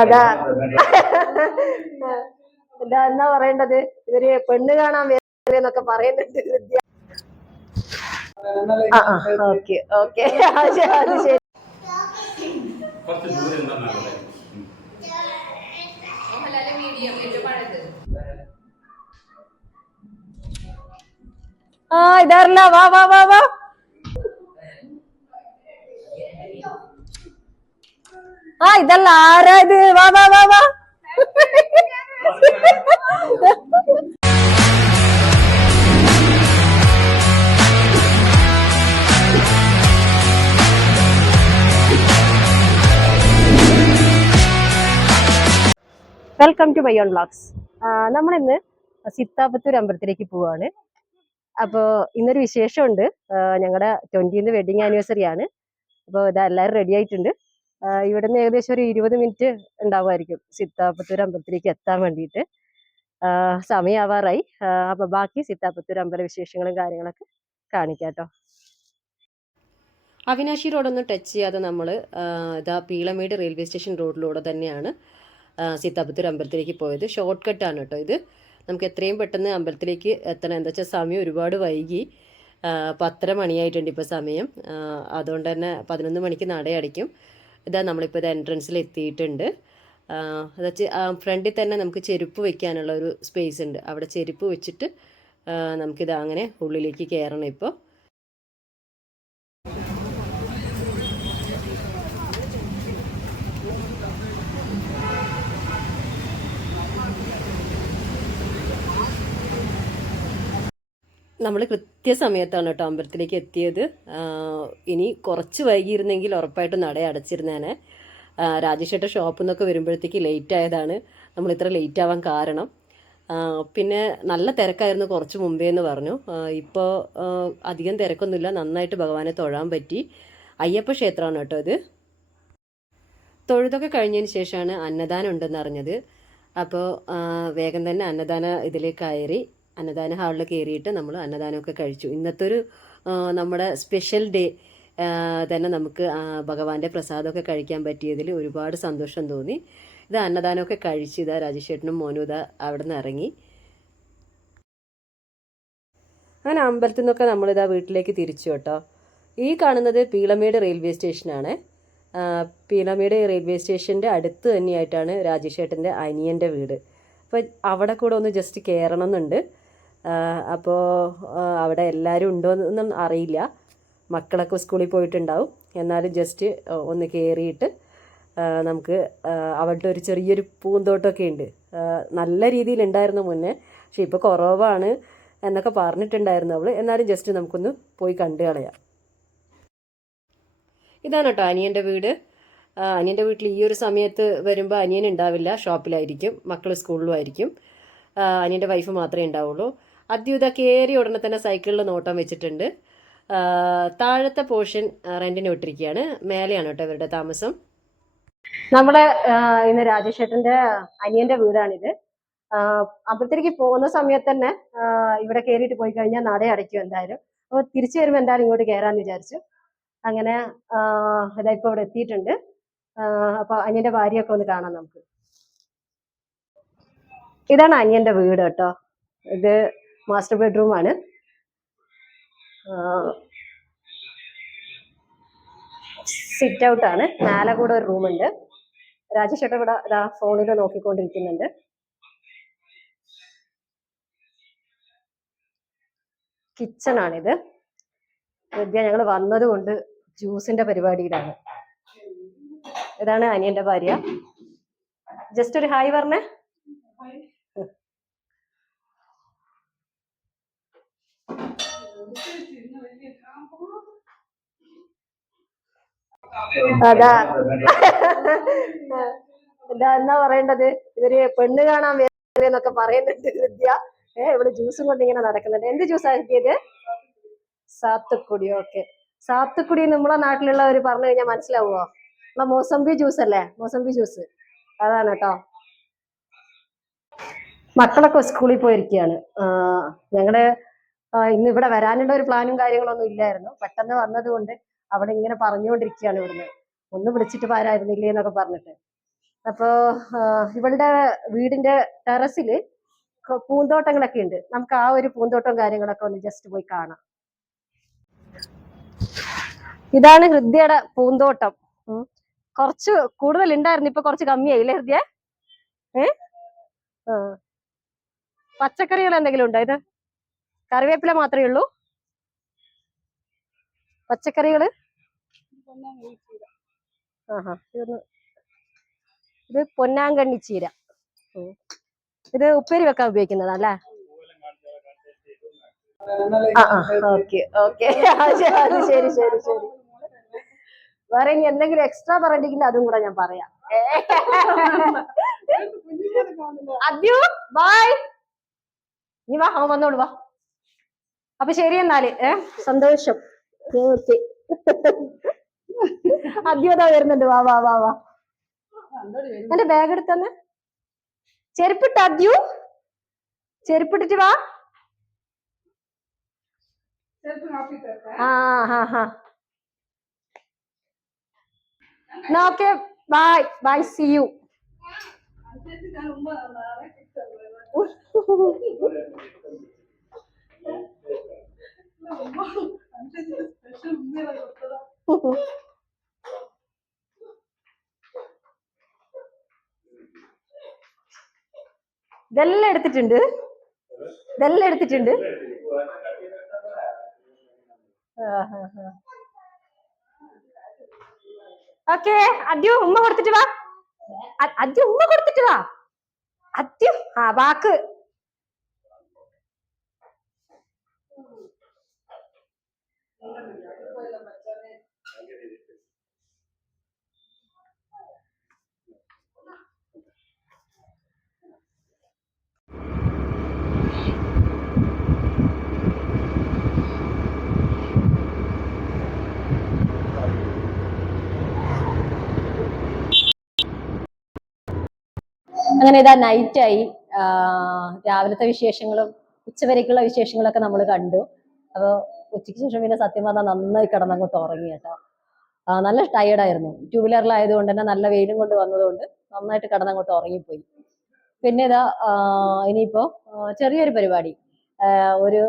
അതാ എന്നാ പറയേണ്ടത്, ഇവര് പെണ്ണ് കാണാൻ വരുന്നൊക്കെ പറയുന്നുണ്ട്. ഓക്കെ ഓക്കെ, അത് ശരി. ഇതാറില്ല, വാ വാ വാ വാ. ഇതല്ല, ആരാ ഇത്? വാ വാ വാ വാ. Welcome to my own vlogs. നമ്മളിന്ന് സിത്താപത്തൂർ അമ്പലത്തിലേക്ക് പോവാണ്. അപ്പോൾ ഇന്നൊരു വിശേഷമുണ്ട്. ഞങ്ങളുടെ 20th വെഡിങ് ആനിവേഴ്സറി ആണ്. അപ്പോൾ ഇതാ എല്ലാവരും റെഡി ആയിട്ടുണ്ട്. ഇവിടുന്ന് ഏകദേശം ഒരു 20 മിനിറ്റ് ഉണ്ടാവുമായിരിക്കും സിത്താപത്തൂർ അമ്പലത്തിലേക്ക് എത്താൻ വേണ്ടിയിട്ട്. സമയമാവാറായി. അപ്പോൾ ബാക്കി സിത്താപത്തൂർ അമ്പല വിശേഷങ്ങളും കാര്യങ്ങളൊക്കെ കാണിക്കാം കേട്ടോ. അവിനാശി റോഡൊന്നും ടച്ച് ചെയ്യാതെ നമ്മൾ ഇതാ പീളമേട് റെയിൽവേ സ്റ്റേഷൻ റോഡിലൂടെ തന്നെയാണ് സിത്താപത്തൂർ അമ്പലത്തിലേക്ക് പോയത്. ഷോർട്ട് കട്ടാണ് കേട്ടോ ഇത്. നമുക്ക് എത്രയും പെട്ടെന്ന് അമ്പലത്തിലേക്ക് എത്തണം. എന്താ വെച്ചാൽ സമയം ഒരുപാട് വൈകി. 10:30 മണിയായിട്ടുണ്ട് ഇപ്പോൾ സമയം. അതുകൊണ്ട് തന്നെ 11 മണിക്ക് നട അടയ്ക്കും. ഇതാ നമ്മളിപ്പോൾ ഇത് എൻട്രൻസിൽ എത്തിയിട്ടുണ്ട്. അതെച്ചാൽ ഫ്രണ്ടിൽ തന്നെ നമുക്ക് ചെരുപ്പ് വെക്കാനുള്ള ഒരു സ്പേസ് ഉണ്ട്. അവിടെ ചെരുപ്പ് വെച്ചിട്ട് നമുക്കിത് അങ്ങനെ ഉള്ളിലേക്ക് കയറണം. ഇപ്പോൾ നമ്മൾ കൃത്യസമയത്താണ് കേട്ടോ അമ്പലത്തിലേക്ക് എത്തിയത്. ഇനി കുറച്ച് വൈകിയിരുന്നെങ്കിൽ ഉറപ്പായിട്ടും നട അടച്ചിരുന്നേനെ. രാജേഷേട്ട ഷോപ്പിൽ നിന്നൊക്കെ വരുമ്പോഴത്തേക്ക് ലേറ്റ് ആയതാണ് നമ്മൾ ഇത്ര ലേറ്റ് ആവാൻ കാരണം. പിന്നെ നല്ല തിരക്കായിരുന്നു കുറച്ച് മുമ്പേ എന്ന് പറഞ്ഞു. ഇപ്പോൾ അധികം തിരക്കൊന്നുമില്ല, നന്നായിട്ട് ഭഗവാനെ തൊഴാൻ പറ്റി. അയ്യപ്പ ക്ഷേത്രമാണ് കേട്ടോ ഇത്. തൊഴുതൊക്കെ കഴിഞ്ഞതിന് ശേഷമാണ് അന്നദാനം ഉണ്ടെന്ന് അറിഞ്ഞത്. അപ്പോൾ വേഗം തന്നെ അന്നദാന ഇതിലേക്ക് കയറി അന്നദാന ഹാളിൽ കയറിയിട്ട് നമ്മൾ അന്നദാനമൊക്കെ കഴിച്ചു. ഇന്നത്തെ ഒരു നമ്മുടെ സ്പെഷ്യൽ ഡേ തന്നെ നമുക്ക് ഭഗവാന്റെ പ്രസാദമൊക്കെ കഴിക്കാൻ പറ്റിയതിൽ ഒരുപാട് സന്തോഷം തോന്നി. ഇത് അന്നദാനമൊക്കെ കഴിച്ച് ഇതാ രാജേഷേട്ടനും മോനും ഇതാ അവിടെ നിന്ന് ഇറങ്ങി. അങ്ങനെ അമ്പലത്തിൽ നിന്നൊക്കെ നമ്മളിതാ വീട്ടിലേക്ക് തിരിച്ചു കേട്ടോ. ഈ കാണുന്നത് പീളമേട് റെയിൽവേ സ്റ്റേഷനാണ്. പീളമേട് റെയിൽവേ സ്റ്റേഷൻ്റെ അടുത്ത് തന്നെയായിട്ടാണ് രാജേഷേട്ടൻ്റെ അനിയൻ്റെ വീട്. അപ്പോൾ അവിടെ കൂടെ ഒന്ന് ജസ്റ്റ് കയറണം എന്നുണ്ട്. അപ്പോൾ അവിടെ എല്ലാവരും ഉണ്ടോ എന്നൊന്നും അറിയില്ല. മക്കളൊക്കെ സ്കൂളിൽ പോയിട്ടുണ്ടാവും. എന്നാലും ജസ്റ്റ് ഒന്ന് കയറിയിട്ട് നമുക്ക് അവിടെ ഒരു ചെറിയൊരു പൂന്തോട്ടമൊക്കെ ഉണ്ട്. നല്ല രീതിയിലുണ്ടായിരുന്നു മുന്നേ, പക്ഷെ ഇപ്പോൾ കുറവാണ് എന്നൊക്കെ പറഞ്ഞിട്ടുണ്ടായിരുന്നു അവൾ. എന്നാലും ജസ്റ്റ് നമുക്കൊന്ന് പോയി കണ്ടു കളയാം. ഇതാണ് കേട്ടോ അനിയൻ്റെ വീട്. അനിയൻ്റെ വീട്ടിൽ ഈ ഒരു സമയത്ത് വരുമ്പോൾ അനിയൻ ഉണ്ടാവില്ല, ഷോപ്പിലായിരിക്കും, മക്കൾ സ്കൂളിലും ആയിരിക്കും. അനിയൻ്റെ വൈഫ് മാത്രമേ ഉണ്ടാവുള്ളൂ. അദ്യുത കയറി ഉടനെ തന്നെ സൈക്കിളിൽ നോട്ടം വെച്ചിട്ടുണ്ട്. താഴത്തെ പോർഷൻ റെൻറ്റിന് വിട്ടിരിക്കുകയാണ്. മേലെയാണ് കേട്ടോ ഇവരുടെ താമസം. നമ്മുടെ ഇന്ന് രാജേഷേട്ടൻ്റെ അനിയൻ്റെ വീടാണിത്. അമ്പലത്തിലേക്ക് പോകുന്ന സമയത്ത് തന്നെ ഇവിടെ കയറിയിട്ട് പോയി കഴിഞ്ഞാൽ നട അടയ്ക്കും എന്തായാലും. അപ്പോൾ തിരിച്ചു വരുമ്പോൾ എന്തായാലും ഇങ്ങോട്ട് കയറാമെന്ന് വിചാരിച്ചു. അങ്ങനെ ഇതാ ഇപ്പോൾ ഇവിടെ എത്തിയിട്ടുണ്ട്. അപ്പോൾ അനിയൻ്റെ ഭാര്യയൊക്കെ ഒന്ന് കാണാം നമുക്ക്. ഇതാണ് അനിയൻ്റെ വീട് കേട്ടോ. ഇത് മാസ്റ്റർ ബെഡ്റൂമാണ്. സിറ്റ് ഔട്ടാണ്. മേലെ കൂടെ ഒരു റൂമുണ്ട്. രാജേഷേട്ടൻ ഇവിടെ ഇതാ ഫോണിൽ നോക്കിക്കൊണ്ടിരിക്കുന്നുണ്ട്. കിച്ചണാണിത്. വിദ്യ ഞങ്ങൾ വന്നത് കൊണ്ട് ജ്യൂസിന്റെ പരിപാടിയിലാണ്. ഇതാണ് അനിയന്റെ ഭാര്യ. ജസ്റ്റ് ഒരു ഹായ് പറഞ്ഞേ. അതാ എന്നാ പറയേണ്ടത്, ഇവര് പെണ്ണ് കാണാൻ വരുന്നൊക്കെ പറയുന്നുണ്ട്. വിദ്യ ഇവിടെ ജ്യൂസും കൊണ്ട് ഇങ്ങനെ നടക്കുന്നുണ്ട്. എന്ത് ജ്യൂസാ കിട്ടിയത്? സാത്തുക്കുടി. ഓക്കെ, സാത്തുക്കുടി നമ്മളെ നാട്ടിലുള്ളവർ പറഞ്ഞു കഴിഞ്ഞാൽ മനസ്സിലാവുമോ? നമ്മളെ മോസംബി ജ്യൂസ് അല്ലേ? മോസംബി ജ്യൂസ് അതാണ് കേട്ടോ. മക്കളൊക്കെ സ്കൂളിൽ പോയിരിക്കുകയാണ്. ഞങ്ങള് ഇന്ന് ഇവിടെ വരാനുള്ള ഒരു പ്ലാനും കാര്യങ്ങളൊന്നും ഇല്ലായിരുന്നു. പെട്ടെന്ന് വന്നത് കൊണ്ട് അവിടെ ഇങ്ങനെ പറഞ്ഞുകൊണ്ടിരിക്കുകയാണ്. ഇവിടുന്ന് ഒന്ന് വിളിച്ചിട്ട് വരായിരുന്നില്ലേ എന്നൊക്കെ പറഞ്ഞിട്ട്. അപ്പോൾ ഇവളുടെ വീടിന്റെ ടെറസിൽ പൂന്തോട്ടങ്ങളൊക്കെ ഉണ്ട്. നമുക്ക് ആ ഒരു പൂന്തോട്ടവും കാര്യങ്ങളൊക്കെ ഒന്ന് ജസ്റ്റ് പോയി കാണാം. ഇതാണ് ഹൃദ്യയുടെ പൂന്തോട്ടം. കുറച്ച് കൂടുതൽ ഉണ്ടായിരുന്നു, ഇപ്പൊ കുറച്ച് കമ്മിയായില്ലേ ഹൃദയ? പച്ചക്കറികൾ എന്തെങ്കിലും ഉണ്ടോ? ഇത് കറിവേപ്പില മാത്രമേ ഉള്ളൂ? പച്ചക്കറികള് ഇത് പൊന്നാങ്കണ്ണി ചീര. ഇത് ഉപ്പേരി വെക്കാൻ ഉപയോഗിക്കുന്നതല്ലേ? ഓക്കെ ഓക്കെ, ശരി ശരി ശരി. വേറെ ഇനി എന്തെങ്കിലും എക്സ്ട്രാ പറഞ്ഞിരിക്കുന്ന അതും കൂടെ ഞാൻ പറയാം. അദ്യു ബൈ, നീ വാ, അവൻ വന്നോളൂ, വാ. അപ്പൊ ശരി എന്നാല്, സന്തോഷം. ഓക്കെ, അദ്യോതാ വരുന്നുണ്ട്, വാ വാ വാ വാ. എന്റെ ബാഗ് എടുത്തന്നെ. ചെരുപ്പിട്ട അദ്യു, ചെരുപ്പിട്ടിട്ട് വാ. Okay, bye bye, see you. ഇതെല്ലാം എടുത്തിട്ടുണ്ട്, ഇതെല്ലാം എടുത്തിട്ടുണ്ട്. ഓക്കെ, അദ്യു ഉമ്മ കൊടുത്തിട്ട് വാ. അദ്യു ഉമ്മ കൊടുത്തിട്ട് വാ. അദ്യു വാക്ക്. അങ്ങനെ ഇതാ നൈറ്റായി. രാവിലത്തെ വിശേഷങ്ങളും ഉച്ചവരേക്കുള്ള വിശേഷങ്ങളൊക്കെ നമ്മൾ കണ്ടു. അപ്പോൾ ഉച്ചയ്ക്ക് ശേഷം പിന്നെ സത്യം പറഞ്ഞാൽ നന്നായി കിടന്നങ്ങോട്ട് ഉറങ്ങി കേട്ടോ. നല്ല ടയേർഡായിരുന്നു. 2 വീലറിലായതുകൊണ്ട് തന്നെ നല്ല വെയിലും കൊണ്ട് വന്നതുകൊണ്ട് നന്നായിട്ട് കിടന്നങ്ങോട്ട് ഉറങ്ങിപ്പോയി. പിന്നെ ഇതാ ഇനിയിപ്പോ ചെറിയൊരു പരിപാടി, ഒരു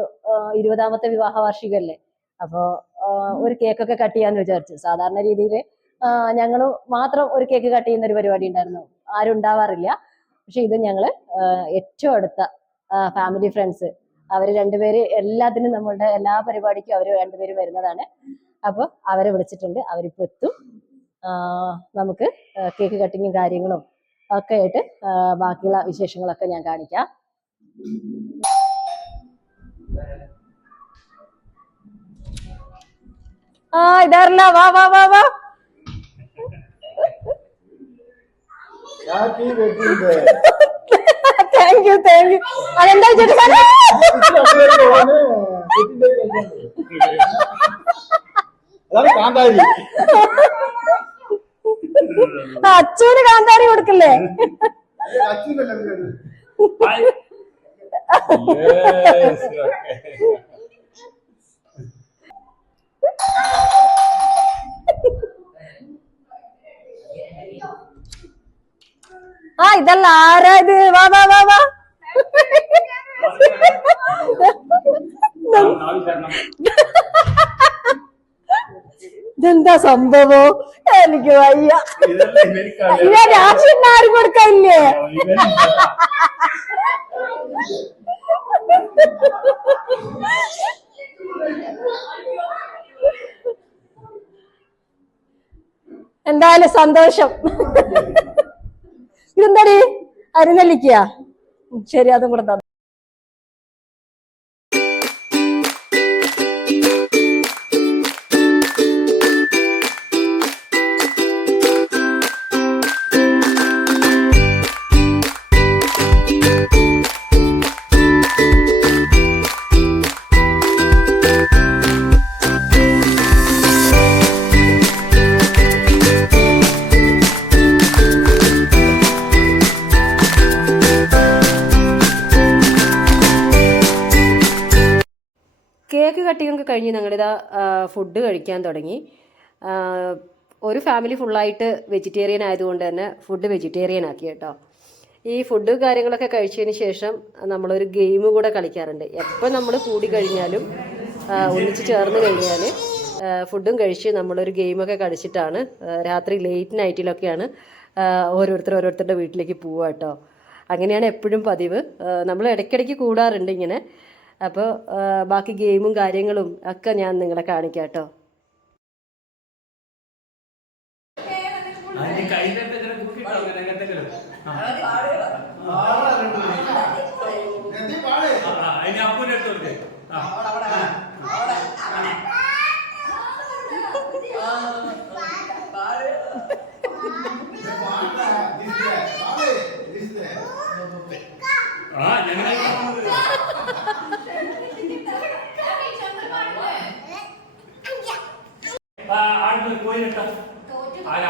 20ാമത്തെ വിവാഹ വാർഷികമല്ലേ, അപ്പോൾ ഒരു കേക്കൊക്കെ കട്ട് ചെയ്യാന്ന് വിചാരിച്ചു. സാധാരണ രീതിയിൽ ഞങ്ങൾ മാത്രം ഒരു കേക്ക് കട്ട് ചെയ്യുന്ന ഒരു പരിപാടി ഉണ്ടായിരുന്നു, ആരും ഉണ്ടാവാറില്ല. പക്ഷെ ഇത് ഞങ്ങള് ഏറ്റവും അടുത്ത ഫാമിലി ഫ്രണ്ട്സ്, അവര് രണ്ടുപേര് എല്ലാത്തിനും, നമ്മളുടെ എല്ലാ പരിപാടിക്കും അവര് രണ്ടുപേരും വരുന്നതാണ്. അപ്പൊ അവരെ വിളിച്ചിട്ടുണ്ട്, അവരിപ്പോ എത്തും. നമുക്ക് കേക്ക് കട്ടിങ്ങും കാര്യങ്ങളും ഒക്കെ ആയിട്ട് ബാക്കിയുള്ള വിശേഷങ്ങളൊക്കെ ഞാൻ കാണിക്കാം. ഇതാറില്ല, വാ വാ വാ വാ. Thank you thank you. അതെന്താ അച്ഛന് കാന്താരി കൊടുക്കല്ലേ? ഇതല്ല, ആരാ ഇത്? വാ വാ വാ വാ. ഇതെന്താ സംഭവം? എനിക്ക് വയ്യ. ഞാൻ രാശിന് ആരും കൊടുക്കാനില്ലേ? എന്തായാലും സന്തോഷം. ഇതെന്താടി, അരിനെല്ലിക്ക? ശരി, അതും കൂടെ തന്നെ. കേക്ക് കട്ടിങ്ങൊക്കെ കഴിഞ്ഞ് ഞങ്ങളിതാ ഫുഡ് കഴിക്കാൻ തുടങ്ങി. ഒരു ഫാമിലി ഫുള്ളായിട്ട് വെജിറ്റേറിയൻ ആയതുകൊണ്ട് തന്നെ ഫുഡ് വെജിറ്റേറിയൻ ആക്കി കേട്ടോ. ഈ ഫുഡ് കാര്യങ്ങളൊക്കെ കഴിച്ചതിന് ശേഷം നമ്മളൊരു ഗെയിം കൂടെ കളിക്കാറുണ്ട്. എപ്പോൾ നമ്മൾ കൂടി കഴിഞ്ഞാലും ഒന്നിച്ച് ചേർന്ന് കഴിഞ്ഞാൽ ഫുഡും കഴിച്ച് നമ്മളൊരു ഗെയിമൊക്കെ കളിച്ചിട്ടാണ് രാത്രി ലേറ്റ് നൈറ്റിലൊക്കെയാണ് ഓരോരുത്തരുടെ വീട്ടിലേക്ക് പോവുക കേട്ടോ. അങ്ങനെയാണ് എപ്പോഴും പതിവ്. നമ്മൾ ഇടയ്ക്കിടയ്ക്ക് കൂടാറുണ്ട് ഇങ്ങനെ. അപ്പോൾ ബാക്കി ഗെയിമും കാര്യങ്ങളും ഒക്കെ ഞാൻ നിങ്ങളെ കാണിക്കാം കേട്ടോ.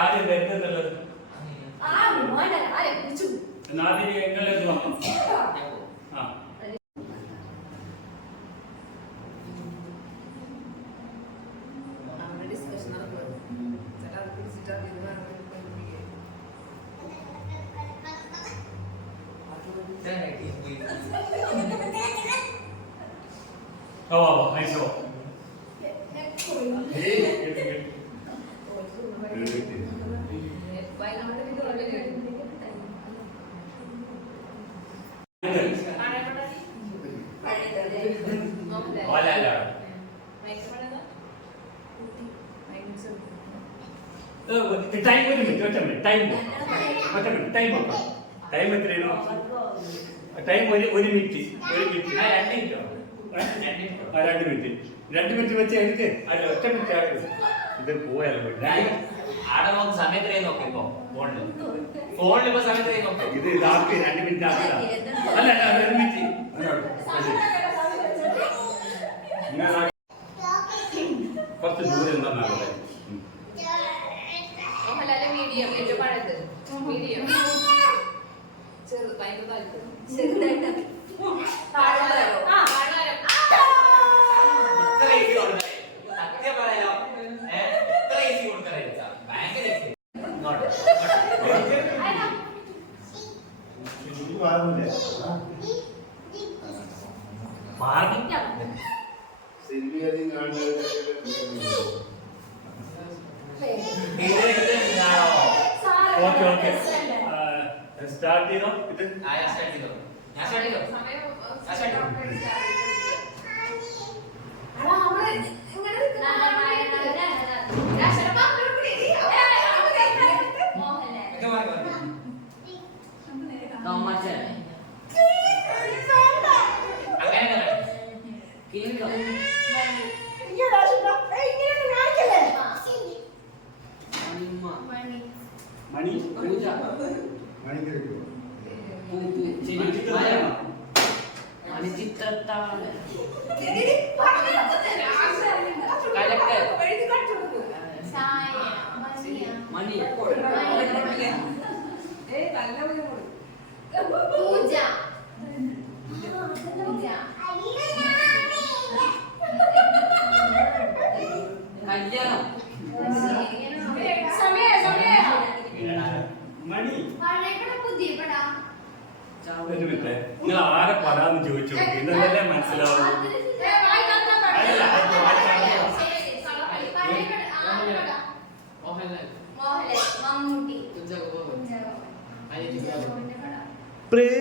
ആദ്യം വരുന്നുള്ളത് ടൈം ഒരു മിനിറ്റ് ടൈം എത്രയാണോ? ടൈം ഒരു മിനിറ്റ് 2 മിനിറ്റ് വെച്ച് എനിക്ക് അല്ല ഒറ്റ മിനിറ്റ് ആയിരുന്നു. ഇത് പോയാലും സമയത്ത് നോക്കിപ്പോ ഫോണിലിപ്പോ സമയത്ത് ഇത് ഇതാക്കി 2 മിനിറ്റ് ആക്കില്ല. അല്ല 1 മിനിറ്റ് കുറച്ച് ദൂരം എന്താ സ്റ്റാർട്ട് ചെയ്തോ? ഇത് മണി നിങ്ങൾ ആരെ പടാന്ന് ചോദിച്ചു ഇന്നല്ലേ മനസ്സിലാവും. പ്രേമ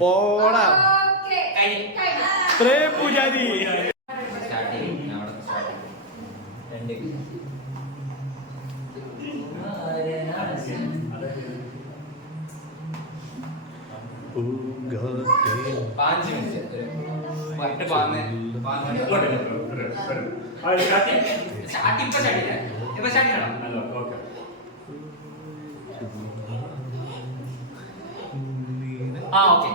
പോടാ പൂജാരി പൂങ്കാ 5 മിനിറ്റ് പണ്ട് പാന്ന് ഇപ്പൊ സ്റ്റാർട്ട് ചെയ്യണം. ആ ഓക്കെ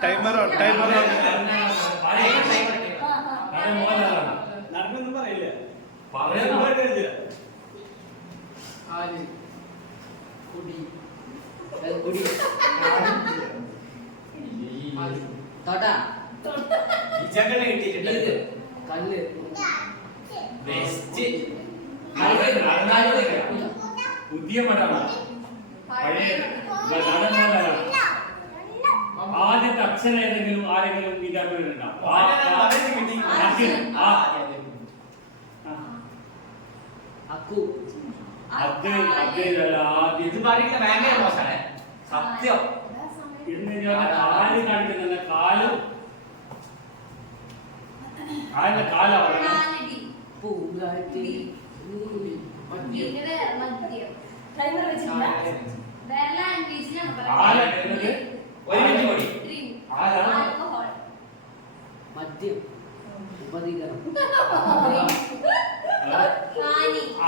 ടൈമറോ നടന്നൊന്നും പറയില്ല. പുതിയ പടമാണ്. പഴയ ആദ്യത്തെ അക്ഷരം ഏതെങ്കിലും ആരെങ്കിലും വിദ്യാർത്ഥികളുണ്ടോ? ഇത് പറയുന്നത് ഭയങ്കര മോശമാണ് സത്യം. കാല് കാണിക്കുന്ന കാല് കാലിന്റെ കാല മദ്യം ഉപധികരണം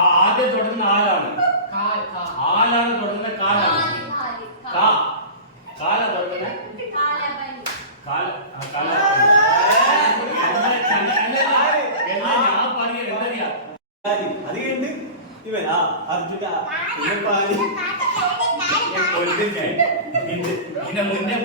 ആദ്യം തുടങ്ങുന്ന ആലാണ്. ആലാണ് തുടങ്ങുന്ന കാലാണ്. കാല തുടങ്ങുന്ന ഞാൻ പറയുന്നത് എന്തറിയാ അത് കഴിഞ്ഞ് ഇവൻ അർജുന ഇതിന്റെ മുന്നേ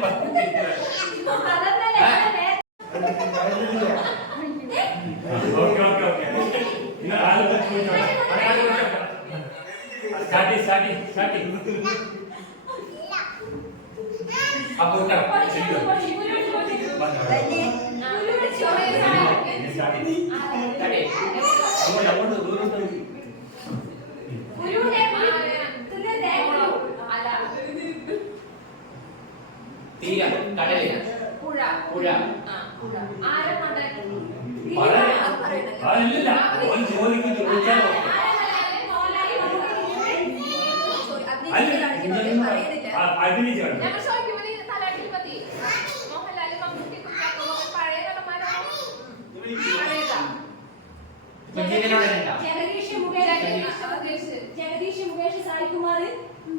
ജഗദീഷ് മുകേഷ് സായികുമാർ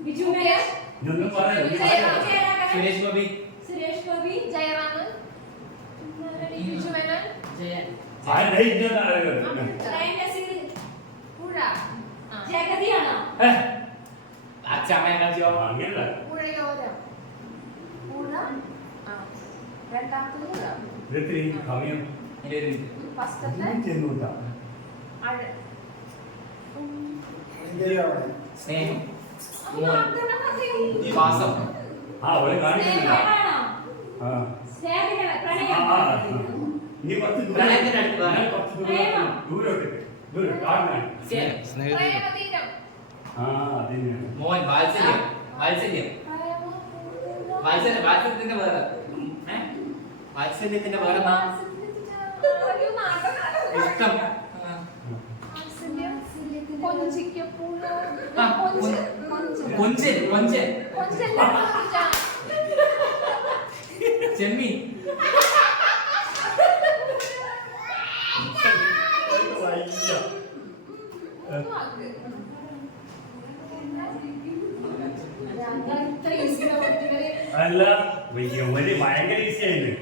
ബിജു സുരേഷ് ഗോപി ജയറാമൻ ബിജു മേനോൻ ജഗതിയാണോ അച്ഛമ്മയെ കളിച്ചോ സ്നേഹം വാസം നീ മോൻ വാത്സല്യം വാത്സല്യം വാത്സല്യത്തിന്റെ വേറെ വാത്സല്യത്തിന്റെ വേറെ ഇഷ്ടം കൊഞ്ചൻ കൊഞ്ചൻ ചെമ്മീൻ അല്ല വലിയ ഭയങ്കര ഈസിയായിരുന്നു.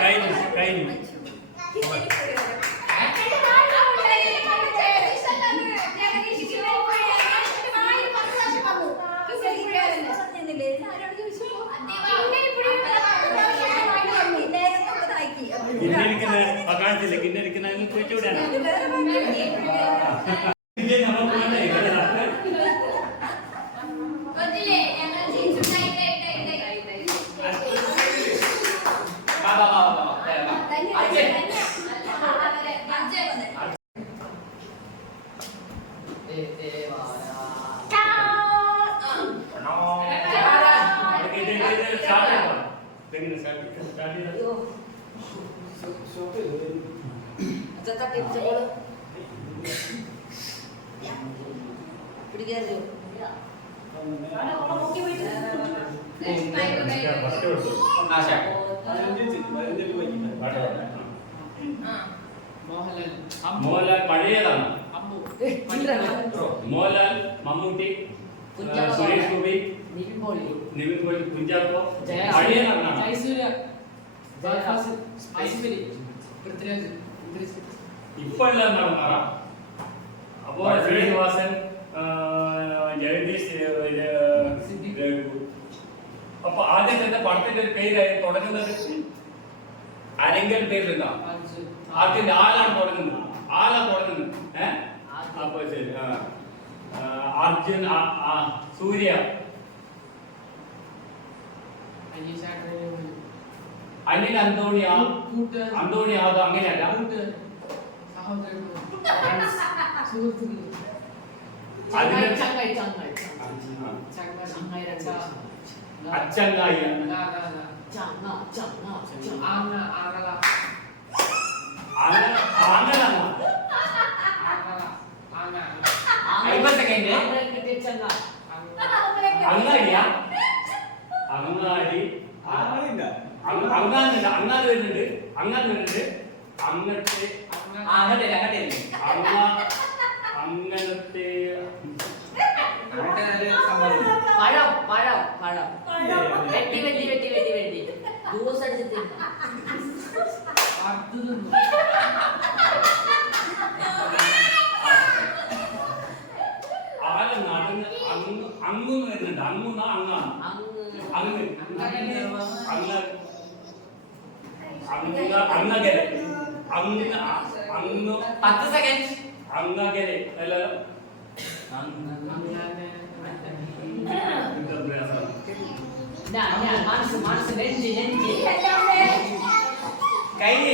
കഴിഞ്ഞു കഴിഞ്ഞു കിന്നരിക്കുന്ന കാണിച്ചില്ല കിന്നരിക്കുന്ന ചോദിച്ചുകൂടാണ്. ಗೊತ್ತಿല്ലേ ഞങ്ങൾ ജയിച്ചുണ്ടായി വാ വാ വാ വാ അച്ഛൻ മോഹൻലാൽ പഴയതാണ്. മോഹൻലാൽ, മമ്മൂട്ടി, സുരേഷ് ഗോപി, നിവിൻ പോളി, കുഞ്ചാക്കോ, പഴയ നടനാണ്. ഇപ്പോഴുള്ള നടന്മാരാ. അപ്പോ ശ്രീനിവാസൻ, ജഗദീഷ്, അപ്പൊ ആദ്യം തന്നെ പടത്തിന്റെ ഒരു പേര് തുടങ്ങുന്നത് ആരെങ്കിലും പേരിലുണ്ടോ? ആദ്യം ആലാണ് തുടങ്ങുന്നത്. അപ്പൊ ശരി. അർജുൻ, സൂര്യ, അനിൽ അന്തോണി, അത് അങ്ങനെയല്ല. അച്ചങ്ങായി അങ്ങാടി അങ്ങാടി വരുന്നുണ്ട്. അങ്ങനത്തെ അങ്ങനത്തെ പഴം വെട്ടി ജ്യൂസ് അടിച്ച് അങ്ങുന്ന് വരുന്നുണ്ട്. അങ്ങകലെ 10 സെക്കൻഡ്. അങ്ങകലെ അല്ലല്ലോ. മനസ്സ് നെഞ്ചി കഴിഞ്ഞ്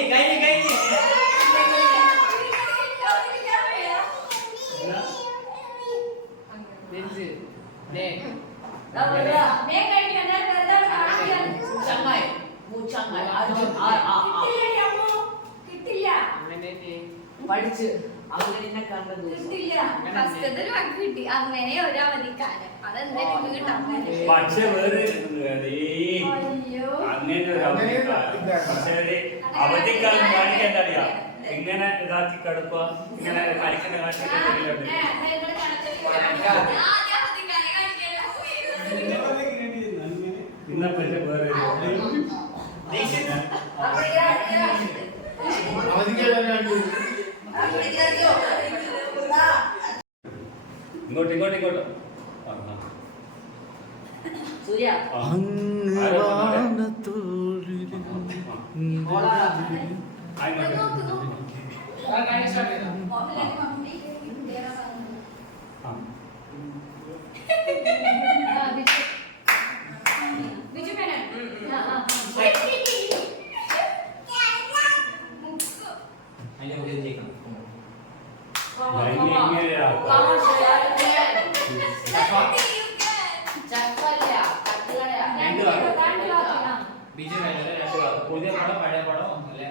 പഠിച്ച് അങ്ങനെ കണ്ടത് കിട്ടി അങ്ങനെ ഒരു അവധിക്കാലം അതെന്തായാലും കിട്ടാൻ പക്ഷെ വേറെ അങ്ങനെ ഒരു അവധിക്കാലം. പക്ഷെ ഒരു അവധിക്കാലം കാണിക്കാൻ അറിയാം. ഇങ്ങനെ ഇതാക്കി കിടക്കുക, ഇങ്ങനെ കളിക്കുന്ന കാണിക്കുന്നുണ്ട്. ഇന്നപ്പറ്റ വേറെ ഇങ്ങോട്ട് സൂര്യ ബിജു മേനൻ പുതിയ പടം പഴയ പടം അല്ലേ?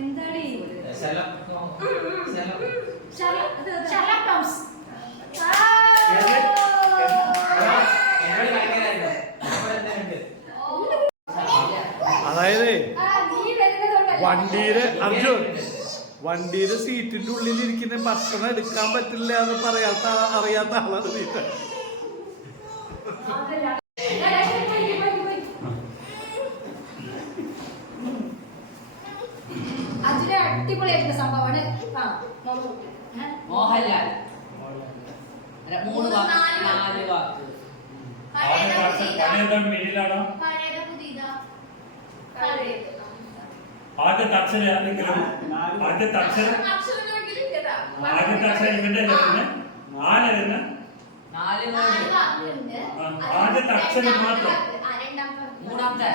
എന്താണ് അതായത് വണ്ടിയുടെ സീറ്റിന്റെ ഉള്ളിൽ ഇരിക്കുന്ന ഭക്ഷണം എടുക്കാൻ പറ്റില്ല എന്ന് അറിയാത്ത ആളാണ് നീ. അതിലെ അടിപൊളിയായിട്ടുള്ള സംഭവമാണ് മോഹൻലാൽ 3 വാക്ക് 4 വാക്ക് മിഡിലാണോ? ആദ്യത്തെ അക്ഷരം ആരെങ്കിലും ആദ്യത്തെ അക്ഷരം ഇവന്റെ ആനരുന്ന് ആദ്യത്തെ അക്ഷരം മാത്രം. മൂന്നാമത്തെ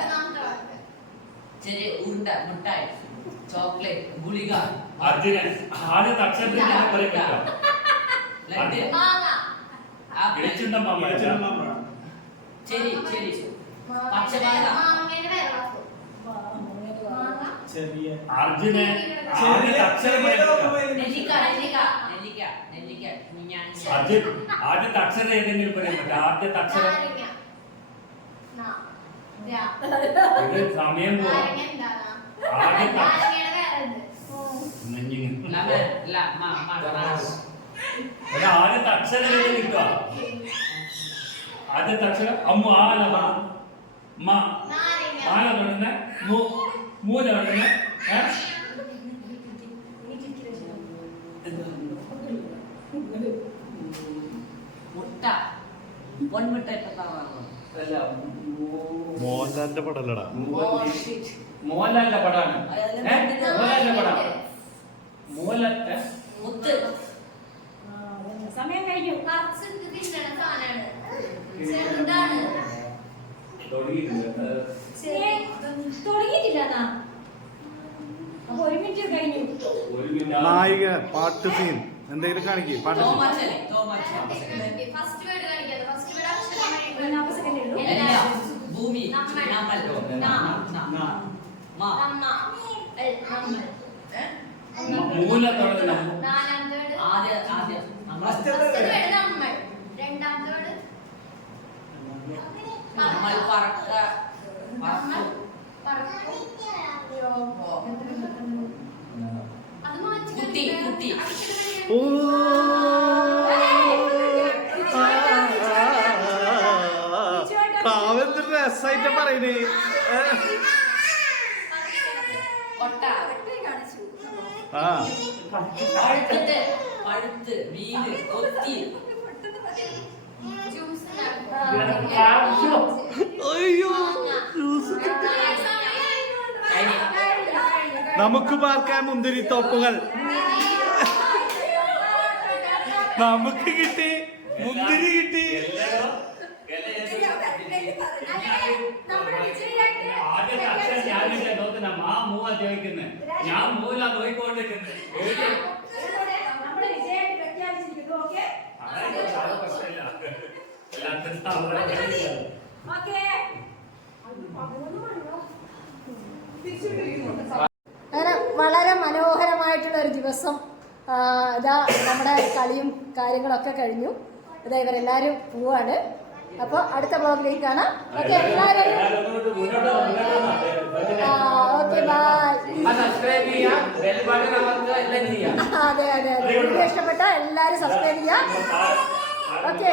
ചെറിയ ഉരുണ്ട മുട്ടായി ചോക്ലേറ്റ് ഗുളിക അർജുനൻ ആദ്യത്തെ അക്ഷരത്തിൽ പറയാൻ പറ്റുമോ? വിളിച്ചിട്ടുണ്ടോ ചെരി ചെരി പച്ചമാങ്ങ ചെറിയ അർജുനൻ ആദ്യത്തെ അക്ഷരം പറയാൻ പറ്റുമോ? നെല്ലിക്ക നെല്ലിക്ക നെല്ലിക്ക നെല്ലിക്ക ഞാൻ അർജുൻ ആദ്യത്തെ അക്ഷരം ഏതെങ്കിലും പറയാൻ പറ്റും? ആദ്യത്തെ അക്ഷരം ഇത് സമയം പോകും. ആദ്യത്തെ ആദ്യത്തെ അക്ഷരം ഏത് കിട്ടുക? ആദ്യത്തെ അക്ഷരം അമ്മ ആല ആല തുടങ്ങുന്ന മൂല തുടങ്ങുന്ന മുട്ട പൊന്മുട്ട ഇപ്പൊ മോഹൻലാലിന്റെ പടല്ലടാ. മോഹൻലാലിന്റെ പടാണ്. മോഹൻലാലിന്റെ പടാണ്. മോഹൻലാലിന്റെ മുത്ത് സമയം കഴിഞ്ഞു ചെറുതാണ് തുടങ്ങിയിട്ടില്ല അപ്പൊ 1 മിനിറ്റ് കഴിഞ്ഞു. നായിക പാട്ട് സീൻ എന്തെങ്കിലും കാണിക്കേ പാട്ട് സീൻ. തോമാച്ചനെ തോമാച്ചനെ ഫസ്റ്റ് വേർഡ് കാണിക്കാതെ ഫസ്റ്റ് വേർഡ് എല്ലാ ഭൂമി നമ്മൾ മൂല തുടങ്ങുന്ന നാലാമത്തെ വേർഡ് ആദ്യ ആദ്യ നമ്മൾ നമ്മൾ രണ്ടാമത്തെ വേർഡ് നമ്മൾ പറക്ക അത് മാറ്റി കുട്ടി കുട്ടി ഓ പാവെന്ത് രസായിട്ട് പറയുന്നേ. കൊട്ട ആ പഴുത്ത് പഴുത്ത് വീട് കൊത്തി അയ്യോ നമുക്ക് പാർക്കാൻ മുന്തിരി തോപ്പുകൾ. നമുക്ക് കിട്ടി മുന്തിരി കിട്ടി. ആദ്യത്തെ അക്ഷരം ഞാനില്ല നോക്കുന്ന മാ മൂവ ചോദിക്കുന്നത്. ഞാൻ മൂല നോയിക്കൊണ്ടിരിക്കുന്നത്. അങ്ങനെ വളരെ മനോഹരമായിട്ടുള്ള ഒരു ദിവസം. ഇതാ നമ്മുടെ കളിയും കാര്യങ്ങളൊക്കെ കഴിഞ്ഞു. ഇതാ ഇവരെല്ലാവരും പോവാണ്. അപ്പോൾ അടുത്ത ബ്ലോഗിലേക്ക് കാണാം. ഓക്കെ എല്ലാവരും ഓക്കെ ബൈ. അതെ അതെ അതെ. വീഡിയോ ഇഷ്ടപ്പെട്ട എല്ലാവരും സബ്സ്ക്രൈബ് ചെയ്യാം. ഓക്കെ.